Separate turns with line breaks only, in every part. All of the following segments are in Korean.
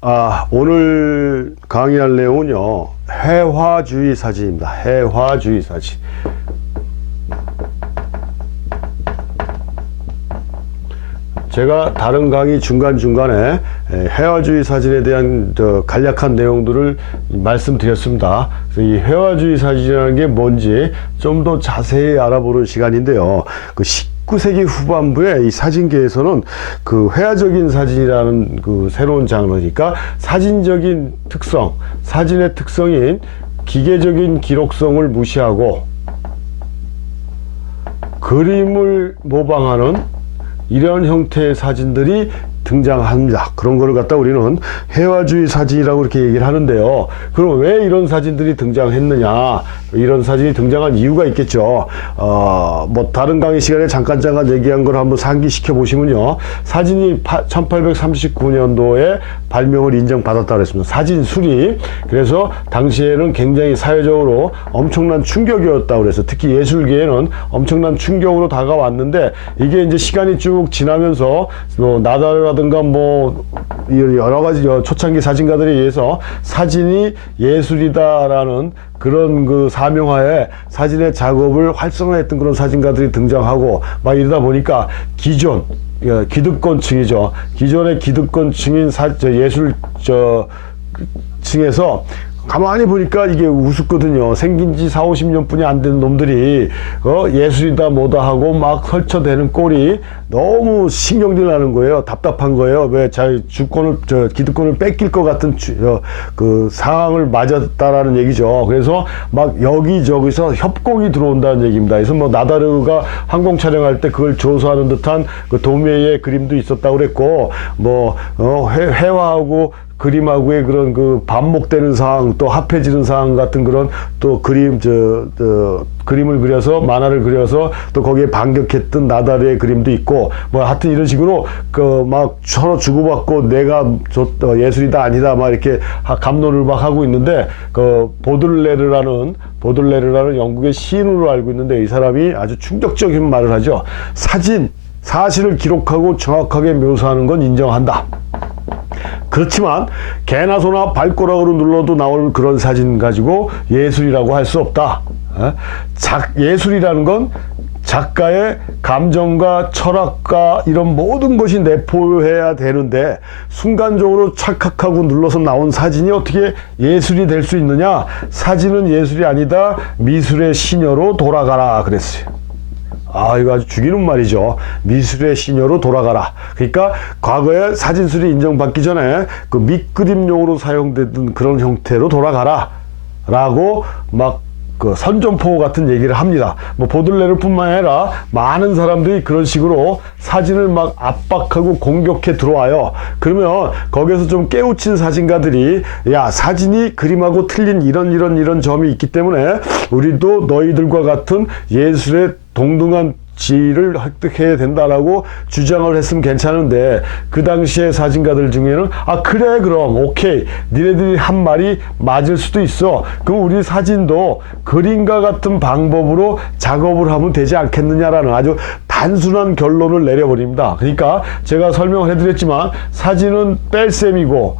아, 오늘 강의할 내용은요, 해화주의 사진입니다. 해화주의 사진. 제가 다른 강의 중간중간에 에, 해화주의 사진에 대한 저 간략한 내용들을 말씀드렸습니다. 이 해화주의 사진이라는 게 뭔지 좀 더 자세히 알아보는 시간인데요. 그 19세기 후반부에 이 사진계에서는 그 회화적인 사진이라는 그 새로운 장르니까 사진적인 특성, 사진의 특성인 기계적인 기록성을 무시하고 그림을 모방하는 이런 형태의 사진들이 등장합니다. 그런 거를 갖다 우리는 해화주의 사진이라고 이렇게 얘기를 하는데요. 그럼 왜 이런 사진들이 등장했느냐? 이런 사진이 등장한 이유가 있겠죠. 어, 뭐 다른 강의 시간에 잠깐 잠깐 얘기한 걸 한번 상기시켜 보시면요. 사진이 1839년도에 발명을 인정받았다고 그랬습니다. 사진 수리. 그래서 당시에는 굉장히 사회적으로 엄청난 충격이었다고 그래서 특히 예술계에는 엄청난 충격으로 다가왔는데 이게 이제 시간이 쭉 지나면서 뭐 나다르 라든가 뭐 여러 가지 초창기 사진가들에 의해서 사진이 예술이다라는 그런 그 사명하에 사진의 작업을 활성화했던 그런 사진가들이 등장하고 막 이러다 보니까 기존 예, 기득권층이죠. 기존의 기득권층인 사, 저 예술 저 층에서 가만히 보니까 이게 우습거든요. 생긴 지 4, 50년 뿐이 안 된 놈들이 어 예술이다 뭐다 하고 막 설쳐대는 꼴이 너무 신경질 나는 거예요. 답답한 거예요. 왜 자기 주권을 저 기득권을 뺏길 것 같은 주, 어, 그 상황을 맞았다라는 얘기죠. 그래서 막 여기저기서 협공이 들어온다는 얘기입니다. 그래서 뭐 나다르가 항공 촬영할 때 그걸 조소하는 듯한 그 도매의 그림도 있었다고 그랬고 뭐 어, 회, 회화하고 그림하고의 그런 그 반목되는 상황 또 합해지는 상황 같은 그런 또 그림 저, 저 그림을 그려서 만화를 그려서 또 거기에 반격했던 나다르의 그림도 있고 뭐 하여튼 이런 식으로 그 막 서로 주고받고 내가 저, 어, 예술이다 아니다 막 이렇게 하- 감론을 막 하고 있는데 그 보들레르라는 보들레르라는 영국의 시인으로 알고 있는데 이 사람이 아주 충격적인 말을 하죠 사진 사실을 기록하고 정확하게 묘사하는 건 인정한다. 그렇지만 개나 소나 발가락으로 눌러도 나올 그런 사진 가지고 예술이라고 할 수 없다. 어? 작, 예술이라는 건 작가의 감정과 철학과 이런 모든 것이 내포해야 되는데 순간적으로 착각하고 눌러서 나온 사진이 어떻게 예술이 될 수 있느냐? 사진은 예술이 아니다. 미술의 시녀로 돌아가라 그랬어요. 아, 이거 아주 죽이는 말이죠. 미술의 시녀로 돌아가라. 그러니까 과거에 사진술이 인정받기 전에 그 밑그림용으로 사용되던 그런 형태로 돌아가라. 라고 막 그 선전포 같은 얘기를 합니다. 뭐 보들레르 뿐만 아니라 많은 사람들이 그런 식으로 사진을 막 압박하고 공격해 들어와요. 그러면 거기에서 좀 깨우친 사진가들이 야 사진이 그림하고 틀린 이런 이런 이런 점이 있기 때문에 우리도 너희들과 같은 예술의 동등한 지위를 획득해야 된다라고 주장을 했으면 괜찮은데 그 당시에 사진가들 중에는 아 그래 그럼 오케이. 니네들이 한 말이 맞을 수도 있어. 그럼 우리 사진도 그림과 같은 방법으로 작업을 하면 되지 않겠느냐라는 아주 단순한 결론을 내려버립니다. 그러니까 제가 설명을 해드렸지만 사진은 뺄셈이고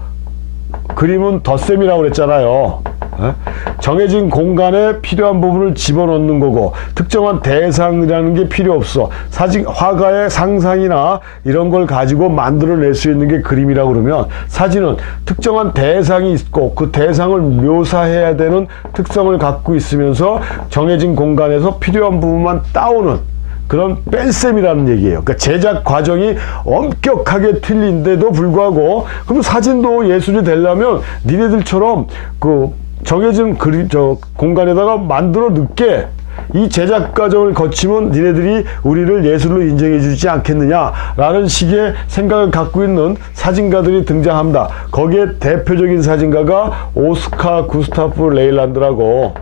그림은 덧셈이라고 그랬잖아요. 어? 정해진 공간에 필요한 부분을 집어넣는 거고 특정한 대상이라는 게 필요 없어. 사진 화가의 상상이나 이런 걸 가지고 만들어낼 수 있는 게 그림이라고 그러면 사진은 특정한 대상이 있고 그 대상을 묘사해야 되는 특성을 갖고 있으면서 정해진 공간에서 필요한 부분만 따오는 그런 뺄셈이라는 얘기예요. 그러니까 제작 과정이 엄격하게 틀린데도 불구하고 그럼 사진도 예술이 되려면 니네들처럼 그 정해진 그림 저 공간에다가 만들어 넣게 이 제작 과정을 거치면 니네들이 우리를 예술로 인정해 주지 않겠느냐라는 식의 생각을 갖고 있는 사진가들이 등장합니다. 거기에 대표적인 사진가가 오스카 구스타프 레일란드라고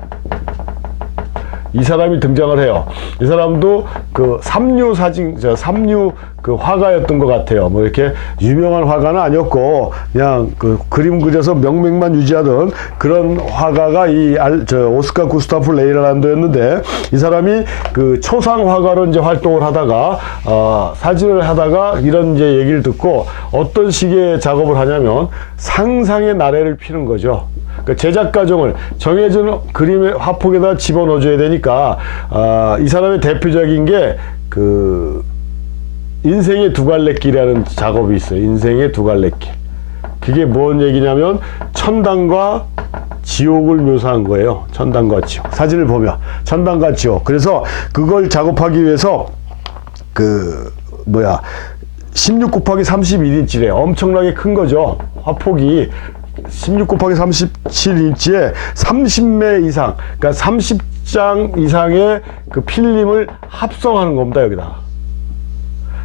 이 사람이 등장을 해요. 이 사람도 그 삼류 사진, 저 삼류 그 화가였던 것 같아요. 뭐 이렇게 유명한 화가는 아니었고 그냥 그 그림 그려서 명맥만 유지하던 그런 화가가 이 알, 저 오스카 구스타프 레이란도였는데 이 사람이 그 초상 화가로 이제 활동을 하다가 어, 사진을 하다가 이런 이제 얘기를 듣고 어떤 식의 작업을 하냐면 상상의 나래를 피는 거죠. 그 제작 과정을 정해진 그림의 화폭에다 집어넣어 줘야 되니까 아, 이 사람의 대표적인 게 그 인생의 두 갈래 길이라는 작업이 있어요. 인생의 두 갈래 길. 그게 뭔 얘기냐면 천당과 지옥을 묘사한 거예요. 천당과 지옥. 사진을 보면 천당과 지옥. 그래서 그걸 작업하기 위해서 그 뭐야 16 곱하기 31인치래 엄청나게 큰 거죠 화폭이 16 곱하기 37인치에 30매 이상 그러니까 30장 이상의 그 필름을 합성하는 겁니다 여기다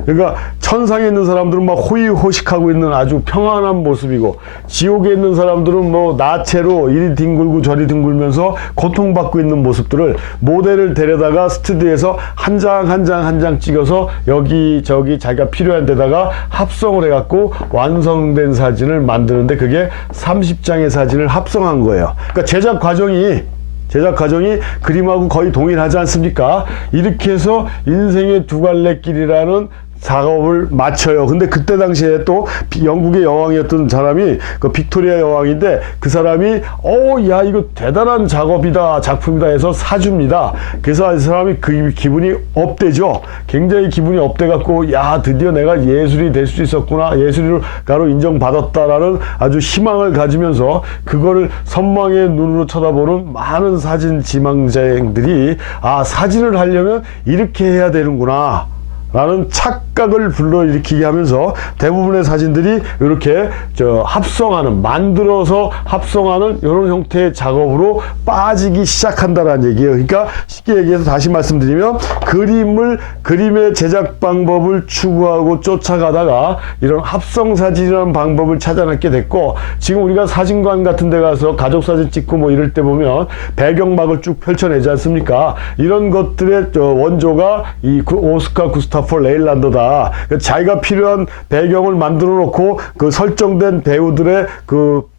그러니까 천상에 있는 사람들은 막 호의호식하고 있는 아주 평안한 모습이고 지옥에 있는 사람들은 뭐 나체로 이리 뒹굴고 저리 뒹굴면서 고통받고 있는 모습들을 모델을 데려다가 스튜디오에서 한 장 한 장 한 장 찍어서 여기 저기 자기가 필요한 데다가 합성을 해갖고 완성된 사진을 만드는데 그게 30장의 사진을 합성한 거예요. 그러니까 제작 과정이 제작 과정이 그림하고 거의 동일하지 않습니까? 이렇게 해서 인생의 두 갈래 길이라는 작업을 마쳐요. 근데 그때 당시에 또 비- 영국의 여왕이었던 사람이 그 빅토리아 여왕인데 그 사람이 어, 야, 이거 대단한 작업이다, 작품이다 해서 사줍니다. 그래서 이 사람이 그 기분이 업되죠. 굉장히 기분이 업돼 갖고 야, 드디어 내가 예술이 될 수 있었구나. 예술가로 인정받았다라는 아주 희망을 가지면서 그거를 선망의 눈으로 쳐다보는 많은 사진 지망자들이 아, 사진을 하려면 이렇게 해야 되는구나. 라는 착 각을 불러일으키게 하면서 대부분의 사진들이 이렇게 저 합성하는 만들어서 합성하는 이런 형태의 작업으로 빠지기 시작한다라는 얘기예요. 그러니까 쉽게 얘기해서 다시 말씀드리면 그림을 그림의 제작 방법을 추구하고 쫓아가다가 이런 합성 사진이라는 방법을 찾아냈게 됐고 지금 우리가 사진관 같은 데 가서 가족 사진 찍고 뭐 이럴 때 보면 배경막을 쭉 펼쳐내지 않습니까? 이런 것들의 저 원조가 이 구- 오스카 구스타포 레일란드다. 그 자기가 필요한 배경을 만들어 놓고 그 설정된 배우들의 그저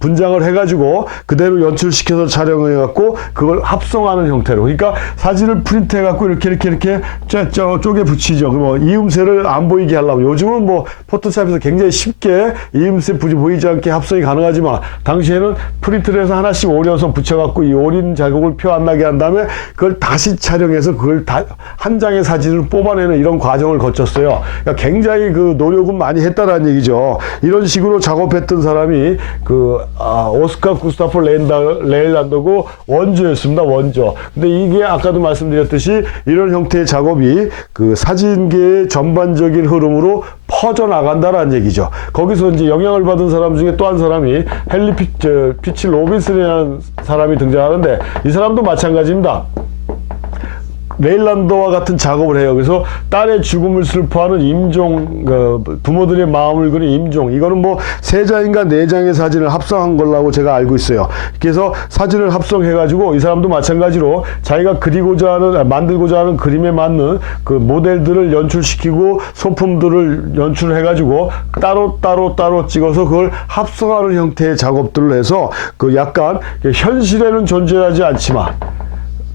분장을 해가지고 그대로 연출시켜서 촬영해갖고 그걸 합성하는 형태로. 그러니까 사진을 프린트해갖고 이렇게 이렇게 이렇게 저, 저 쪽에 붙이죠. 뭐 이음새를 안 보이게 하려면 요즘은 뭐 포토샵에서 굉장히 쉽게 이음새 부지 보이지 않게 합성이 가능하지만 당시에는 프린트를 해서 하나씩 오려서 붙여갖고 이 오린 자국을 표 안 나게 한 다음에 그걸 다시 촬영해서 그걸 다 한 장의 사진을 뽑아내는 이런 과정을 거쳤어요. 그러니까 굉장히 그 노력은 많이 했다라는 얘기죠. 이런 식으로 작업했던 사람이 그 아, 오스카 구스타포 레인다, 레일란드고 원조였습니다. 원조. 근데 이게 아까도 말씀드렸듯이 이런 형태의 작업이 그 사진계의 전반적인 흐름으로 퍼져 나간다라는 얘기죠. 거기서 이제 영향을 받은 사람 중에 또 한 사람이 헨리 피, 저, 피치 로빈슨이라는 사람이 등장하는데 이 사람도 마찬가지입니다. 레일란드와 같은 작업을 해요. 그래서 딸의 죽음을 슬퍼하는 임종, 그 부모들의 마음을 그린 임종. 이거는 뭐 세 장인가 네 장의 사진을 합성한 걸라고 제가 알고 있어요. 그래서 사진을 합성해가지고 이 사람도 마찬가지로 자기가 그리고자 하는, 아, 만들고자 하는 그림에 맞는 그 모델들을 연출시키고 소품들을 연출해가지고 따로 따로 따로 찍어서 그걸 합성하는 형태의 작업들을 해서 그 약간 현실에는 존재하지 않지만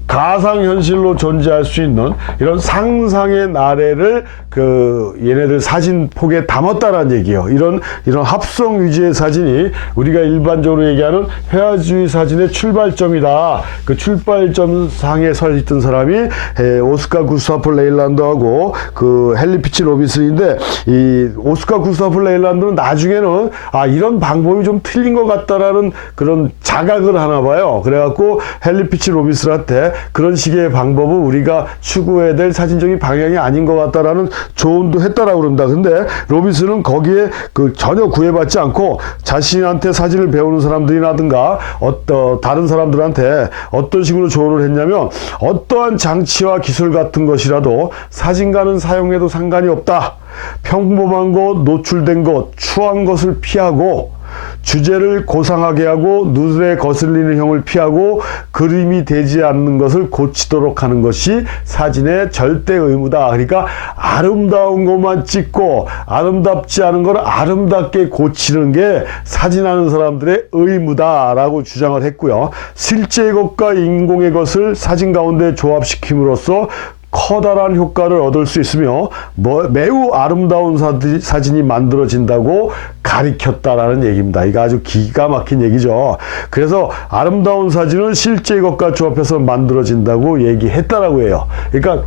가상현실로 존재할 수 있는 이런 상상의 나래를 그 얘네들 사진 폭에 담았다라는 얘기예요. 이런 이런 합성 위주의 사진이 우리가 일반적으로 얘기하는 회화주의 사진의 출발점이다. 그 출발점 상에 서 있던 사람이 에, 오스카 구스타프 레일란드하고 그 헨리 피치 로빈슨인데 이 오스카 구스타프 레일란드는 나중에는 아 이런 방법이 좀 틀린 것 같다라는 그런 자각을 하나 봐요. 그래갖고 헨리 피치 로빈슨한테 그런 식의 방법은 우리가 추구해야 될 사진적인 방향이 아닌 것 같다라는 조언도 했다라고 그럽니다. 근데 로빈슨은 거기에 그 전혀 구애받지 않고 자신한테 사진을 배우는 사람들이라든가 어떤 다른 사람들한테 어떤 식으로 조언을 했냐면 어떠한 장치와 기술 같은 것이라도 사진가는 사용해도 상관이 없다. 평범한 것, 노출된 것, 추한 것을 피하고 주제를 고상하게 하고 눈에 거슬리는 형을 피하고 그림이 되지 않는 것을 고치도록 하는 것이 사진의 절대 의무다. 그러니까 아름다운 것만 찍고 아름답지 않은 걸 아름답게 고치는 게 사진하는 사람들의 의무다라고 주장을 했고요. 실제 것과 인공의 것을 사진 가운데 조합시킴으로써 커다란 효과를 얻을 수 있으며 뭐 매우 아름다운 사진, 사진이 만들어진다고 가리켰다라는 얘기입니다. 이거 아주 기가 막힌 얘기죠. 그래서 아름다운 사진은 실제 것과 조합해서 만들어진다고 얘기했다라고 해요. 그러니까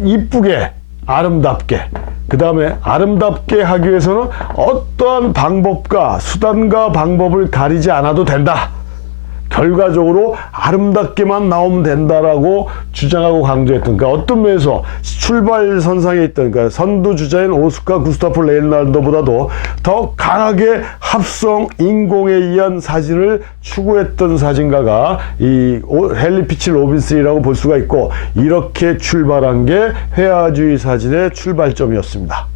이쁘게 아름답게 그 다음에 아름답게 하기 위해서는 어떠한 방법과 수단과 방법을 가리지 않아도 된다. 결과적으로 아름답게만 나오면 된다라고 주장하고 강조했던 그러니까 어떤 면에서 출발선상에 있던 그러니까 선두 주자인 오스카 구스타프 레인날도보다도 더 강하게 합성 인공에 의한 사진을 추구했던 사진가가 이 오- 헨리 피치 로빈슨이라고 볼 수가 있고 이렇게 출발한 게 회화주의 사진의 출발점이었습니다.